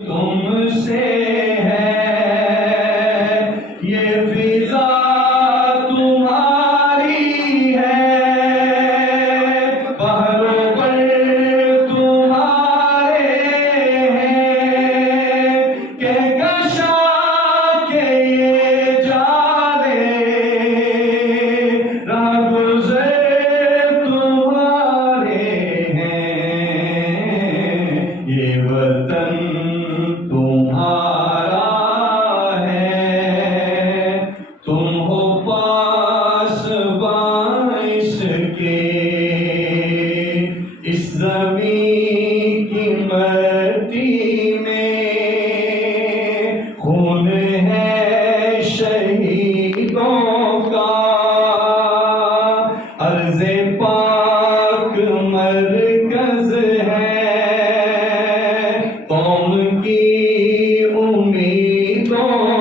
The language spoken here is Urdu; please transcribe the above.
تم سے ہے یہ فضا تمہاری ہے، پہلو پر تمہارے ہیں، کہکشاں کے یہ جانے راہ گزر تمہارے ہیں، یہ وطن تمہارا ہے، تم ہو پاس باعث کے اس زمین کی مٹی میں خون ہے شہیدوں کا، عرض پاک مرکز ہے قوم کی امیدوں